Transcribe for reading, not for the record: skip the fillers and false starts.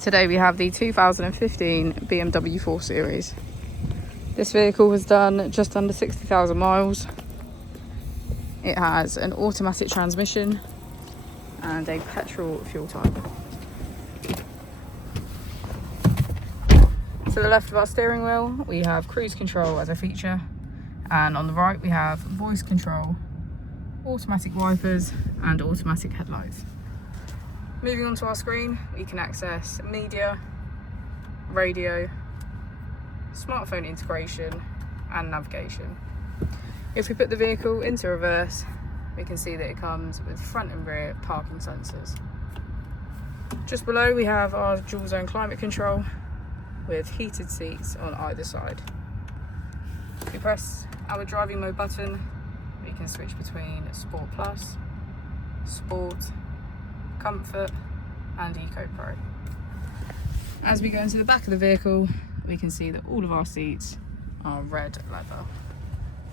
Today we have the 2015 BMW 4 Series. This vehicle has done just under 60,000 miles. It has an automatic transmission and a petrol fuel type. To the left of our steering wheel we have cruise control as a feature, and on the right we have voice control, automatic wipers and automatic headlights. Moving on to our screen, we can access media, radio, smartphone integration and navigation. If we put the vehicle into reverse, we can see that it comes with front and rear parking sensors. Just below we have our dual zone climate control with heated seats on either side. If we press our driving mode button, we can switch between Sport Plus, Sport, Comfort and Eco Pro. As we go into the back of the vehicle, we can see that all of our seats are red leather.